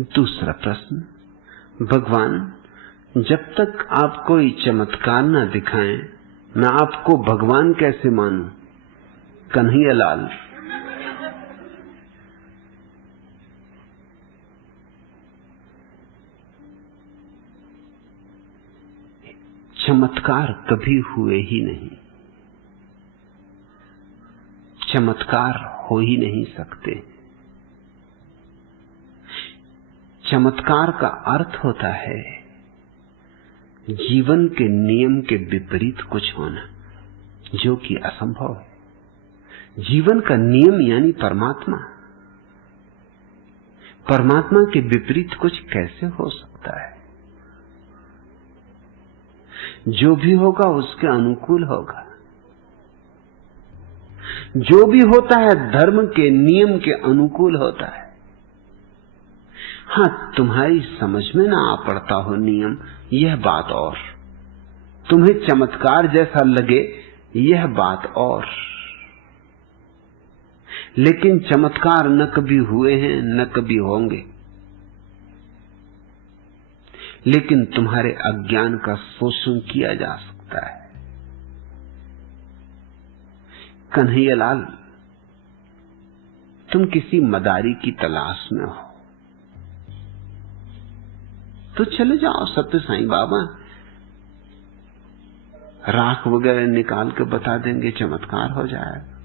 दूसरा प्रश्न, भगवान जब तक आप कोई चमत्कार न दिखाएं मैं आपको भगवान कैसे मानूं? कन्हैयालाल। चमत्कार कभी हुए ही नहीं, चमत्कार हो ही नहीं सकते। चमत्कार का अर्थ होता है जीवन के नियम के विपरीत कुछ होना, जो कि असंभव है। जीवन का नियम यानी परमात्मा, परमात्मा के विपरीत कुछ कैसे हो सकता है? जो भी होगा उसके अनुकूल होगा। जो भी होता है धर्म के नियम के अनुकूल होता है। हां, तुम्हारी समझ में ना आ पड़ता हो नियम, यह बात और, तुम्हें चमत्कार जैसा लगे यह बात और, लेकिन चमत्कार न कभी हुए हैं न कभी होंगे। लेकिन तुम्हारे अज्ञान का शोषण किया जा सकता है। कन्हैयालाल, तुम किसी मदारी की तलाश में हो तो चले जाओ सत्य साईं बाबा, राख वगैरह निकाल के बता देंगे, चमत्कार हो जाएगा।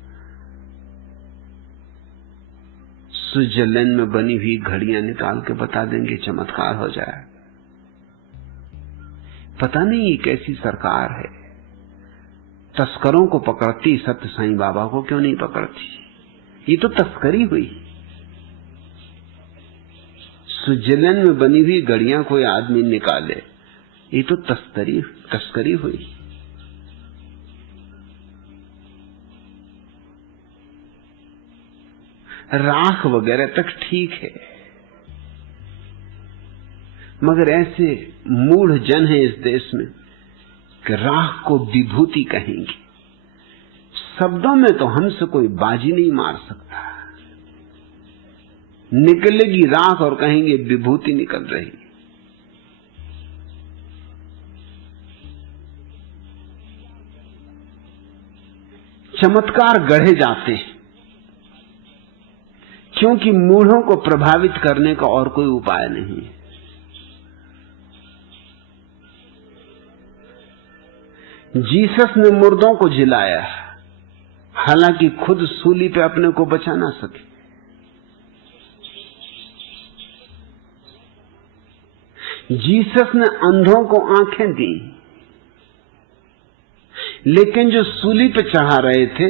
स्विट्जरलैंड में बनी हुई घड़ियां निकाल के बता देंगे, चमत्कार हो जाएगा। पता नहीं ये कैसी सरकार है, तस्करों को पकड़ती, सत्य साईं बाबा को क्यों नहीं पकड़ती? ये तो तस्करी हुई। स्विट्जरलैंड में बनी हुई घड़ियां कोई आदमी निकाले, ये तो तस्करी हुई। राख वगैरह तक ठीक है, मगर ऐसे मूढ़ जन हैं इस देश में कि राख को विभूति कहेंगे। शब्दों में तो हमसे कोई बाजी नहीं मार सकता, निकलेगी राख और कहेंगे विभूति निकल रही। चमत्कार गढ़े जाते हैं क्योंकि मूढ़ों को प्रभावित करने का और कोई उपाय नहीं है। जीसस ने मुर्दों को जिलाया, हालांकि खुद सूली पे अपने को बचा ना सके। जीसस ने अंधों को आंखें दी, लेकिन जो सूली पे चढ़ा रहे थे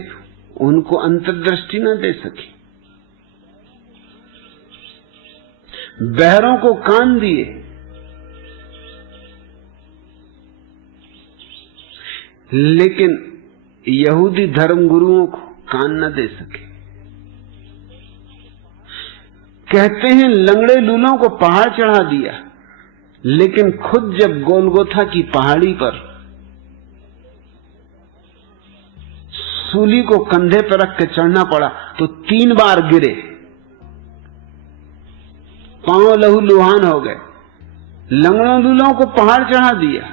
उनको अंतर्दृष्टि न दे सके। बहरों को कान दिए, लेकिन यहूदी धर्मगुरुओं को कान न दे सके। कहते हैं लंगड़े लूलों को पहाड़ चढ़ा दिया, लेकिन खुद जब गोलगोथा की पहाड़ी पर सूली को कंधे पर रख के चढ़ना पड़ा तो 3 बार गिरे, पांव लहू लुहान हो गए। लंगड़ों लूलों को पहाड़ चढ़ा दिया,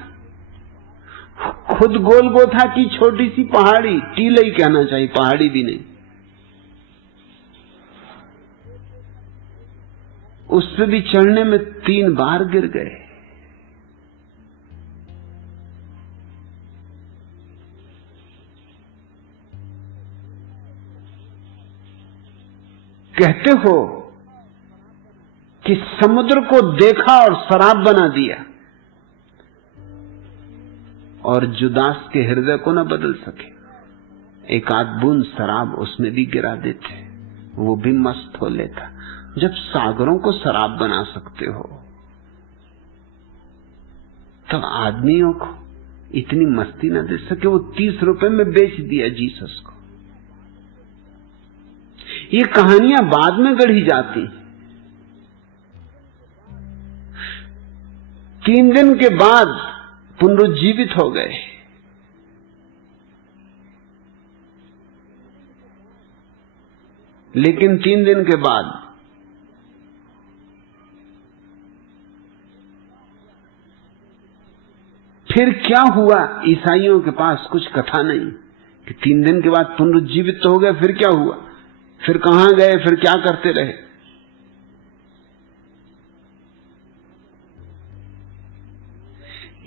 खुद गोलगोथा की छोटी सी पहाड़ी, टीला ही कहना चाहिए, पहाड़ी भी नहीं, उस पे भी चढ़ने में 3 बार गिर गए। कहते हो कि समुद्र को देखा और शराब बना दिया, और जुदास के हृदय को न बदल सके। एक आध बूंद शराब उसमें भी गिरा देते, वो भी मस्त हो लेता। जब सागरों को शराब बना सकते हो तो आदमियों को इतनी मस्ती न दे सके? वो 30 रुपए में बेच दिया जीसस को। ये कहानियां बाद में गढ़ी जाती। 3 दिन के बाद पुनरुज्जीवित हो गए। लेकिन 3 दिन के बाद फिर क्या हुआ? ईसाइयों के पास कुछ कथा नहीं कि 3 दिन के बाद पुनरुज्जीवित तो हो गए, फिर क्या हुआ, फिर कहां गए, फिर क्या करते रहे।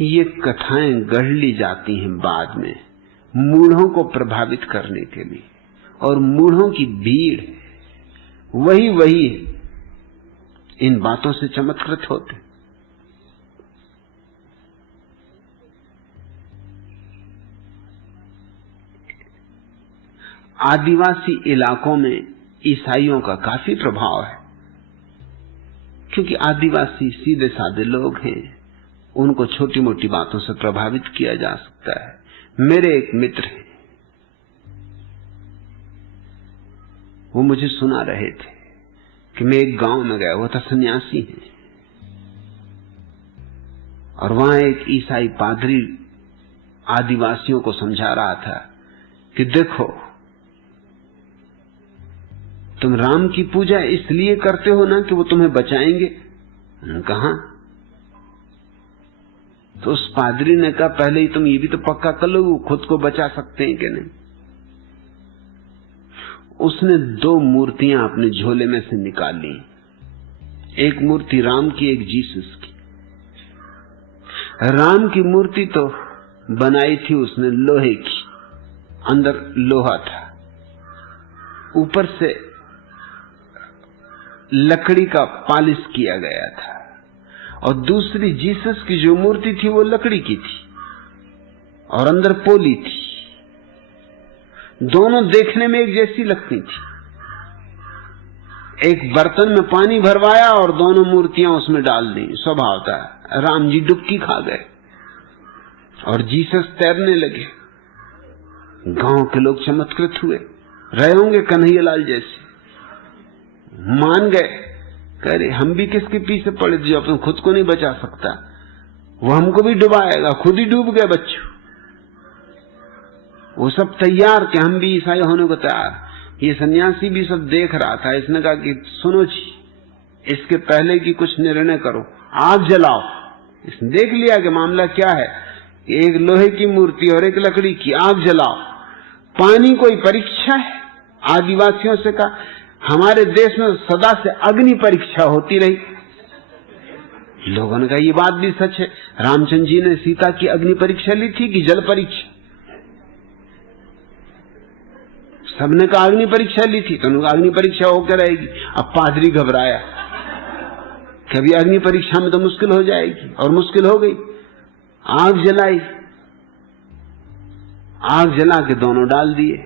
ये कथाएं गढ़ ली जाती हैं बाद में मूढ़ों को प्रभावित करने के लिए, और मूढ़ों की भीड़ वही इन बातों से चमत्कृत होते। आदिवासी इलाकों में ईसाइयों का काफी प्रभाव है, क्योंकि आदिवासी सीधे साधे लोग हैं, उनको छोटी मोटी बातों से प्रभावित किया जा सकता है। मेरे एक मित्र हैं, वो मुझे सुना रहे थे कि मैं एक गांव में गया, वो था सन्यासी है, और वहां एक ईसाई पादरी आदिवासियों को समझा रहा था कि देखो, तुम राम की पूजा इसलिए करते हो ना कि वो तुम्हें बचाएंगे। कहा? तो उस पादरी ने कहा, पहले ही तुम ये भी तो पक्का कर लो खुद को बचा सकते हैं कि नहीं। उसने 2 मूर्तियां अपने झोले में से निकाल ली, एक मूर्ति राम की, एक जीसस की। राम की मूर्ति तो बनाई थी उसने लोहे की, अंदर लोहा था, ऊपर से लकड़ी का पॉलिश किया गया था, और दूसरी जीसस की जो मूर्ति थी वो लकड़ी की थी और अंदर पोली थी। दोनों देखने में एक जैसी लगती थी। एक बर्तन में पानी भरवाया और दोनों मूर्तियां उसमें डाल दी। स्वभाव था राम जी डुबकी खा गए और जीसस तैरने लगे। गांव के लोग चमत्कृत हुए, रहे होंगे कन्हैयालाल जैसे, मान गए, कह रहे हम भी किसके पीछे पड़े, जो अपने खुद को नहीं बचा सकता वो हमको भी डुबाएगा, खुद ही डूब गए बच्चों। वो सब तैयार कि हम भी ईसाई होने को तैयार। ये सन्यासी भी सब देख रहा था। इसने कहा कि सुनो जी, इसके पहले कि कुछ निर्णय करो, आग जलाओ। इसने देख लिया कि मामला क्या है, एक लोहे की मूर्ति और एक लकड़ी की, आग जलाओ। पानी कोई परीक्षा है? आदिवासियों से कहा, हमारे देश में सदा से अग्नि परीक्षा होती रही। लोगों ने कहा ये बात भी सच है, रामचंद्र जी ने सीता की अग्नि परीक्षा ली थी कि जल परीक्षा? सबने कहा अग्नि परीक्षा ली थी, तो उन्होंने अग्नि परीक्षा होकर रहेगी। अब पादरी घबराया, कभी अग्नि परीक्षा में तो मुश्किल हो जाएगी, और मुश्किल हो गई। आग जलाई, आग जला के दोनों डाल दिए।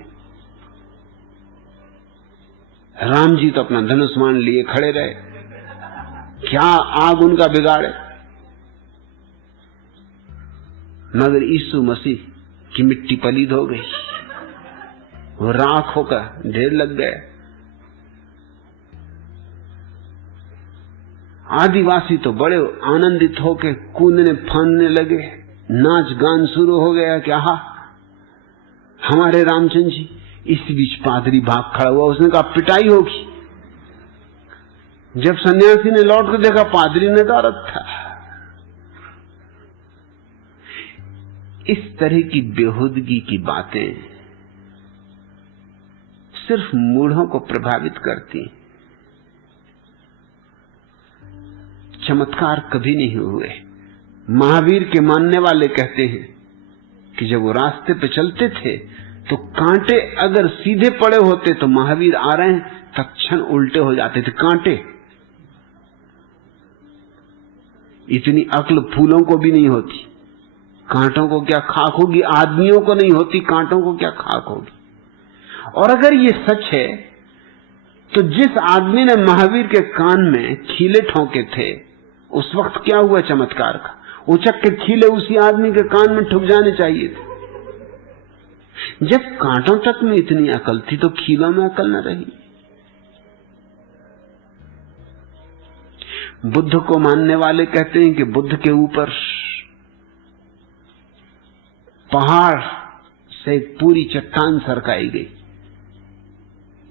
राम जी तो अपना धनुष मान लिए खड़े रहे, क्या आग उनका बिगाड़े। मगर यीशु मसीह की मिट्टी पलीद हो गई, वो राख होकर ढेर लग गए। आदिवासी तो बड़े आनंदित होकर कूदने फांदने लगे, नाच गान शुरू हो गया कि आहा हमारे रामचंद्र जी। इसी बीच पादरी भाग खड़ा हुआ, उसने कहा पिटाई होगी। जब सन्यासी ने लौट कर देखा, पादरी नदारत था। इस तरह की बेहूदगी की बातें सिर्फ मूढ़ों को प्रभावित करती, चमत्कार कभी नहीं हुए। महावीर के मानने वाले कहते हैं कि जब वो रास्ते पे चलते थे तो कांटे अगर सीधे पड़े होते तो महावीर आ रहे हैं तत्क्षण उल्टे हो जाते थे कांटे। इतनी अक्ल फूलों को भी नहीं होती, कांटों को क्या खाक होगी, आदमियों को नहीं होती, कांटों को क्या खाक होगी। और अगर ये सच है तो जिस आदमी ने महावीर के कान में खीले ठोके थे उस वक्त क्या हुआ चमत्कार का? उचक के खीले उसी आदमी के कान में ठुक जाने चाहिए थे। जब कांटों तक में इतनी अकल थी तो खीलों में अकल न रही। बुद्ध को मानने वाले कहते हैं कि बुद्ध के ऊपर पहाड़ से एक पूरी चट्टान सरकाई गई,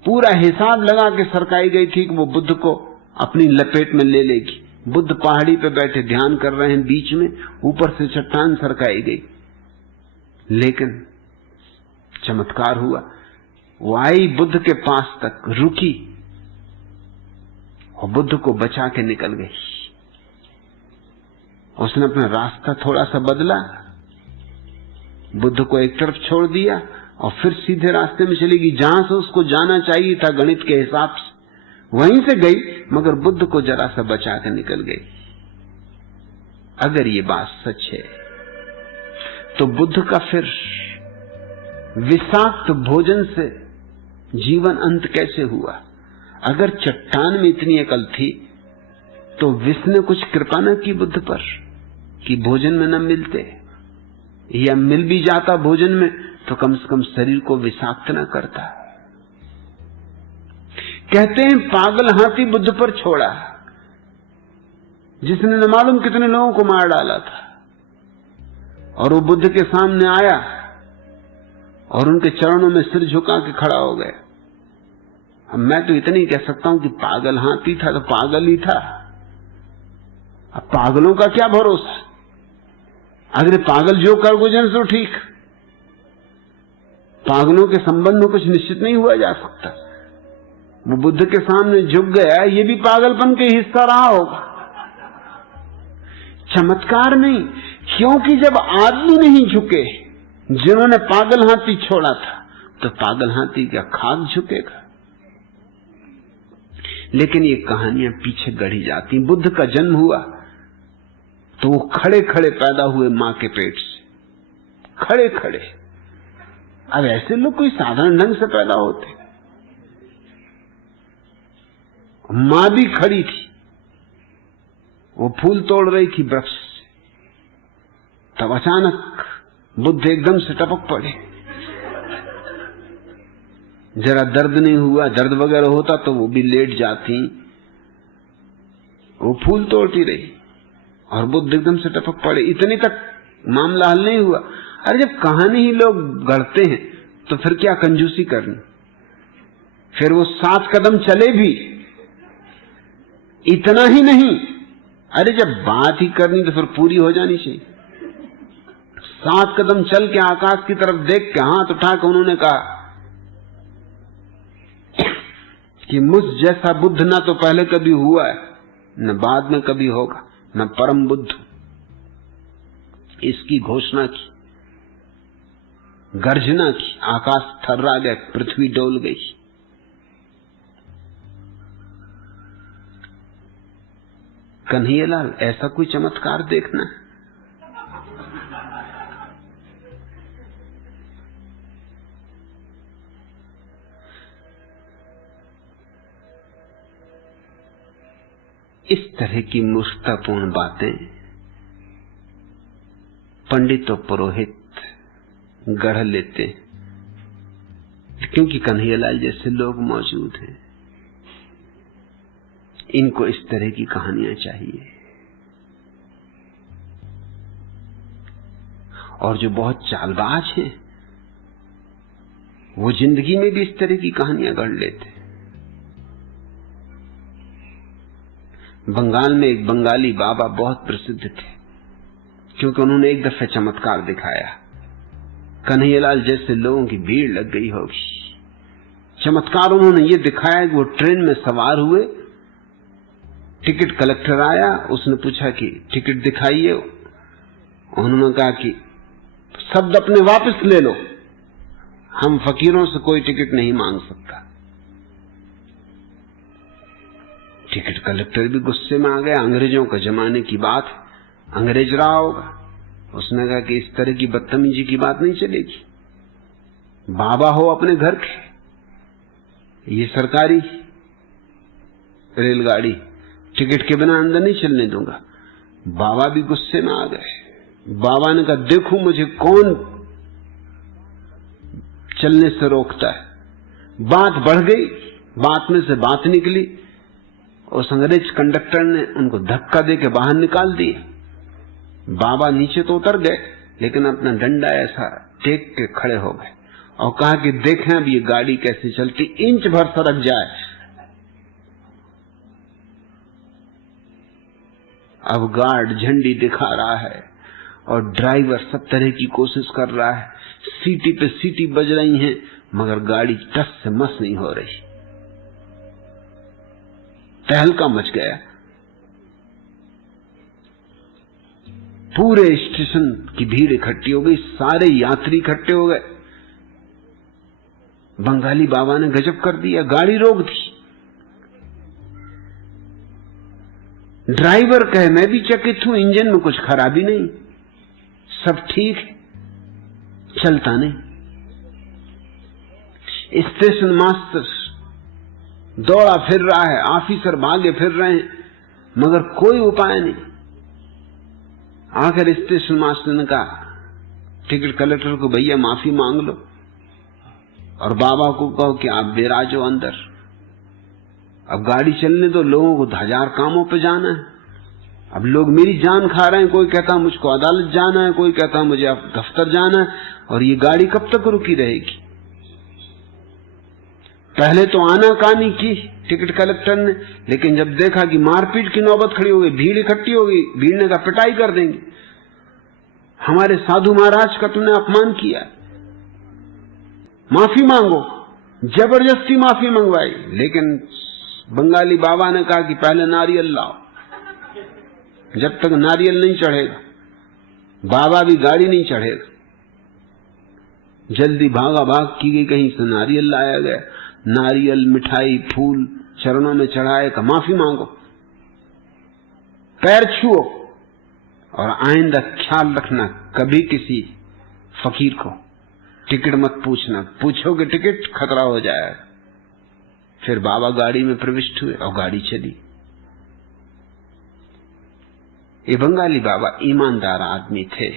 पूरा हिसाब लगा के सरकाई गई थी कि वो बुद्ध को अपनी लपेट में ले लेगी, बुद्ध पहाड़ी पे बैठे ध्यान कर रहे हैं, बीच में ऊपर से चट्टान सरकाई गई, लेकिन चमत्कार हुआ। वो आई बुद्ध के पास तक, रुकी और बुद्ध को बचा के निकल गई। उसने अपना रास्ता थोड़ा सा बदला, बुद्ध को एक तरफ छोड़ दिया और फिर सीधे रास्ते में चली गई जहां से उसको जाना चाहिए था गणित के हिसाब से। वहीं से गई, मगर बुद्ध को जरा सा बचा के निकल गई। अगर ये बात सच है तो बुद्ध का फिर विषाक्त भोजन से जीवन अंत कैसे हुआ? अगर चट्टान में इतनी अकल थी तो विष ने कुछ कृपा न की बुद्ध पर कि भोजन में न मिलते, या मिल भी जाता भोजन में तो कम से कम शरीर को विषाक्त न करता। कहते हैं पागल हाथी बुद्ध पर छोड़ा, जिसने न मालूम कितने लोगों को मार डाला था, और वो बुद्ध के सामने आया और उनके चरणों में सिर झुका के खड़ा हो गया। अब मैं तो इतनी कह सकता हूं कि पागल हाथी था तो पागल ही था। अब पागलों का क्या भरोसा, अगर पागल जो कर गुजरे तो ठीक, पागलों के संबंध में कुछ निश्चित नहीं हुआ जा सकता। वो बुद्ध के सामने झुक गया, ये भी पागलपन के हिस्सा रहा होगा, चमत्कार नहीं। क्योंकि जब आदमी नहीं झुके, जिन्होंने पागल हाथी छोड़ा था, तो पागल हाथी क्या खाक झुकेगा? लेकिन ये कहानियां पीछे गढ़ी जाती। बुद्ध का जन्म हुआ तो वो खड़े खड़े पैदा हुए मां के पेट से, खड़े खड़े। अब ऐसे लोग कोई साधारण ढंग से पैदा होते? मां भी खड़ी थी, वो फूल तोड़ रही थी वृक्ष से, तब अचानक बुद्ध एकदम से टपक पड़े। जरा दर्द नहीं हुआ, दर्द वगैरह होता तो वो भी लेट जाती, वो फूल तोड़ती रही और बुद्ध एकदम से टपक पड़े। इतने तक मामला हल नहीं हुआ। अरे जब कहानी ही लोग गढ़ते हैं तो फिर क्या कंजूसी करनी? फिर वो 7 कदम चले भी, इतना ही नहीं, अरे जब बात ही करनी तो फिर पूरी हो जानी चाहिए। 7 कदम चल के आकाश की तरफ देख के हाथ उठा के उन्होंने कहा कि मुझ जैसा बुद्ध ना तो पहले कभी हुआ है, न बाद में कभी होगा, मैं परम बुद्ध हूं। इसकी घोषणा की, गर्जना की, आकाश थर्रा गया, पृथ्वी डोल गई। कन्हैयालाल, ऐसा कोई चमत्कार देखना है? इस तरह की मूर्खतापूर्ण बातें पंडित और पुरोहित गढ़ लेते, क्योंकि कन्हैयालाल जैसे लोग मौजूद हैं। इनको इस तरह की कहानियां चाहिए। और जो बहुत चालबाज हैं, वो जिंदगी में भी इस तरह की कहानियां गढ़ लेते। बंगाल में एक बंगाली बाबा बहुत प्रसिद्ध थे, क्योंकि उन्होंने एक दफे चमत्कार दिखाया। कन्हैयालाल जैसे लोगों की भीड़ लग गई होगी। चमत्कार उन्होंने ये दिखाया कि वो ट्रेन में सवार हुए, टिकट कलेक्टर आया, उसने पूछा कि टिकट दिखाइए। उन्होंने कहा कि शब्द अपने वापस ले लो, हम फकीरों से कोई टिकट नहीं मांग सकता। टिकट कलेक्टर भी गुस्से में आ गया, अंग्रेजों के जमाने की बात, अंग्रेज रहा होगा। उसने कहा कि इस तरह की बदतमीजी की बात नहीं चलेगी, बाबा हो अपने घर के, ये सरकारी रेलगाड़ी, टिकट के बिना अंदर नहीं चलने दूंगा। बाबा भी गुस्से में आ गए। बाबा ने कहा, देखो मुझे कौन चलने से रोकता है। बात बढ़ गई, बात में से बात निकली। उस अंग्रेज कंडक्टर ने उनको धक्का देके बाहर निकाल दिया। बाबा नीचे तो उतर गए, लेकिन अपना डंडा ऐसा टेक के खड़े हो गए और कहा कि देखें अब ये गाड़ी कैसे चलती, इंच भर सरक जाए अब गार्ड झंडी दिखा रहा है और ड्राइवर सब तरह की कोशिश कर रहा है, सीटी पे सीटी बज रही हैं, मगर गाड़ी टस से मस नहीं हो रही। तहलका मच गया। पूरे स्टेशन की भीड़ इकट्ठी हो गई, सारे यात्री इकट्ठे हो गए। बंगाली बाबा ने गजब कर दिया, गाड़ी रोक दी। ड्राइवर कहे मैं भी चकित हूं, इंजन में कुछ खराबी नहीं, सब ठीक है, चलता नहीं। स्टेशन मास्टर दौड़ा फिर रहा है, ऑफिसर भागे फिर रहे हैं, मगर कोई उपाय नहीं। आखिर स्टेशन मास्टर ने कहा टिकट कलेक्टर को, भैया माफी मांग लो और बाबा को कहो कि आप बेराजो अंदर, अब गाड़ी चलने दो, लोगों को 1000 कामों पे जाना है। अब लोग मेरी जान खा रहे हैं, कोई कहता मुझको अदालत जाना है, कोई कहता मुझे अब दफ्तर जाना है, और ये गाड़ी कब तक रुकी रहेगी। पहले तो आनाकानी की टिकट कलेक्टर ने, लेकिन जब देखा कि मारपीट की नौबत खड़ी हो गई, भीड़ इकट्ठी हो गई, भीड़ ने कहा पिटाई कर देंगे, हमारे साधु महाराज का तुमने अपमान किया, माफी मांगो। जबरदस्ती माफी मंगवाई, लेकिन बंगाली बाबा ने कहा कि पहले नारियल लाओ। जब तक नारियल नहीं चढ़ेगा बाबा भी गाड़ी नहीं चढ़ेगा। जल्दी भागा भाग की गई, कहीं से नारियल लाया गया, नारियल मिठाई फूल चरणों में चढ़ाए का माफी मांगो, पैर छुओ, और आइंदा ख्याल रखना कभी किसी फकीर को टिकट मत पूछना, पूछोगे टिकट खतरा हो जाएगा। फिर बाबा गाड़ी में प्रविष्ट हुए और गाड़ी चली। ये बंगाली बाबा ईमानदार आदमी थे।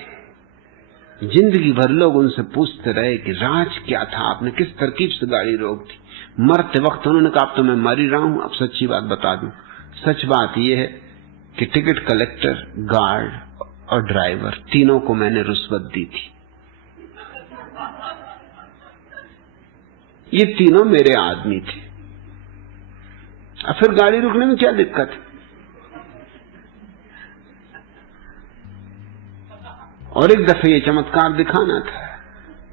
जिंदगी भर लोग उनसे पूछते रहे कि राज क्या था, आपने किस तरकीब से गाड़ी रोक दी। मरते वक्त उन्होंने कहा अब तो मैं मर ही रहा हूं, अब सच्ची बात बता दूं। सच बात यह है कि टिकट कलेक्टर, गार्ड और ड्राइवर तीनों को मैंने रुश्वत दी थी। ये तीनों मेरे आदमी थे। अब फिर गाड़ी रुकने में क्या दिक्कत है। और एक दफे ये चमत्कार दिखाना था,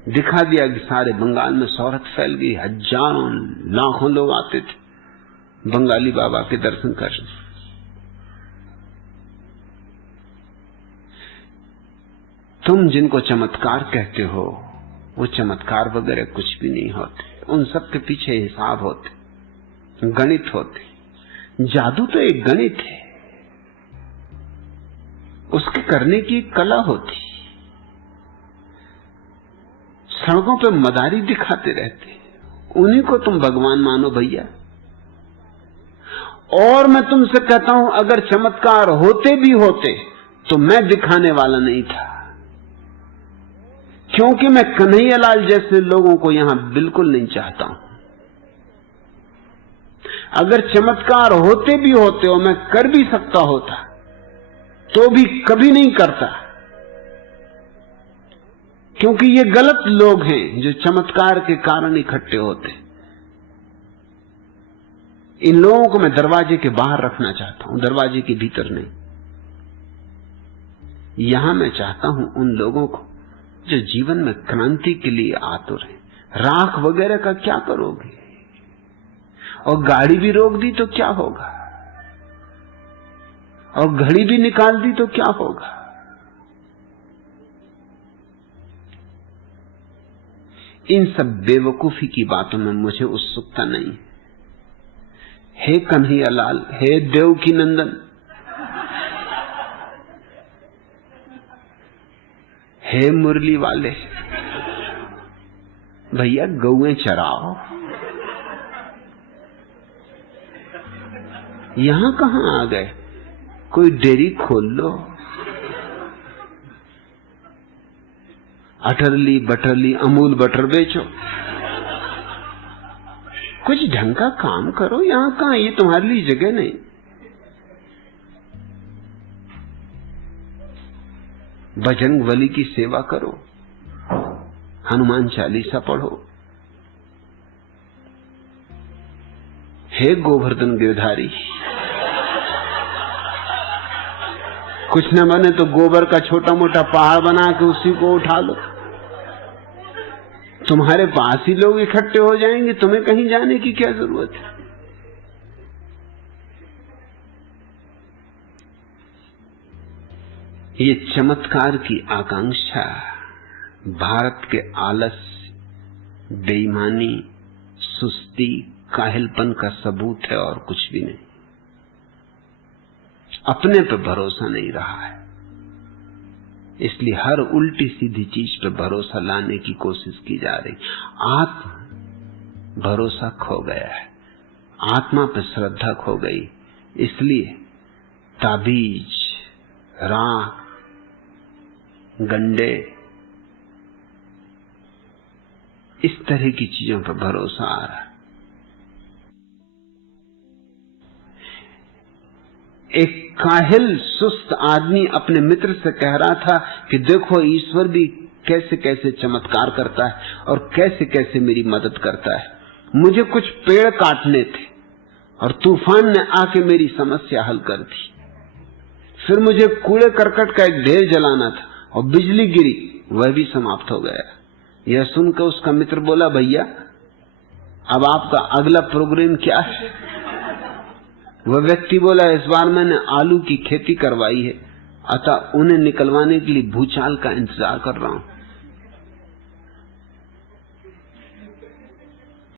दिखा दिया कि सारे बंगाल में शोहरत फैल गई, हजारों लाखों लोग आते थे बंगाली बाबा के दर्शन करने। तुम जिनको चमत्कार कहते हो वो चमत्कार वगैरह कुछ भी नहीं होते, उन सब के पीछे हिसाब होते, गणित होते। जादू तो एक गणित है, उसके करने की एक कला होती। सड़कों पे मदारी दिखाते रहते, उन्हीं को तुम भगवान मानो भैया। और मैं तुमसे कहता हूं अगर चमत्कार होते भी होते तो मैं दिखाने वाला नहीं था, क्योंकि मैं कन्हैयालाल जैसे लोगों को यहां बिल्कुल नहीं चाहता हूं। अगर चमत्कार होते भी होते और मैं कर भी सकता होता तो भी कभी नहीं करता, क्योंकि ये गलत लोग हैं जो चमत्कार के कारण इकट्ठे होते। इन लोगों को मैं दरवाजे के बाहर रखना चाहता हूं, दरवाजे के भीतर नहीं। यहां मैं चाहता हूं उन लोगों को जो जीवन में क्रांति के लिए आतुर हैं। राख वगैरह का क्या करोगे, और गाड़ी भी रोक दी तो क्या होगा, और घड़ी भी निकाल दी तो क्या होगा। इन सब बेवकूफी की बातों में मुझे उत्सुकता नहीं। हे कन्हैयालाल, हे देवकी नंदन, हे मुरली वाले, भैया गौएं चराओ। यहां कहां आ गए, कोई डेयरी खोल लो, अटरली बटरली अमूल बटर बेचो, कुछ ढंग का काम करो। यहां कहां, ये तुम्हारे लिए जगह नहीं। बजरंग बली की सेवा करो, हनुमान चालीसा पढ़ो। हे गोवर्धन गिरधारी, कुछ न बने तो गोबर का छोटा मोटा पहाड़ बना के उसी को उठा लो। तुम्हारे पास ही लोग इकट्ठे हो जाएंगे, तुम्हें कहीं जाने की क्या जरूरत है। ये चमत्कार की आकांक्षा भारत के आलस्य, बेईमानी, सुस्ती, काहिलपन का सबूत है और कुछ भी नहीं। अपने पे भरोसा नहीं रहा है, इसलिए हर उल्टी सीधी चीज पे भरोसा लाने की कोशिश की जा रही। आत्म भरोसा खो गया है, आत्मा पे श्रद्धा खो गई, इसलिए ताबीज, राख, गंडे, इस तरह की चीजों पर भरोसा आ रहा है। एक काहिल सुस्त आदमी अपने मित्र से कह रहा था कि देखो ईश्वर भी कैसे कैसे चमत्कार करता है और कैसे कैसे मेरी मदद करता है। मुझे कुछ पेड़ काटने थे और तूफान ने आके मेरी समस्या हल कर दी। फिर मुझे कूड़े करकट का एक ढेर जलाना था और बिजली गिरी, वह भी समाप्त हो गया। यह सुनकर उसका मित्र बोला, भैया अब आपका अगला प्रोग्राम क्या है? वह व्यक्ति बोला, इस बार मैंने आलू की खेती करवाई है, अतः उन्हें निकलवाने के लिए भूचाल का इंतजार कर रहा हूं।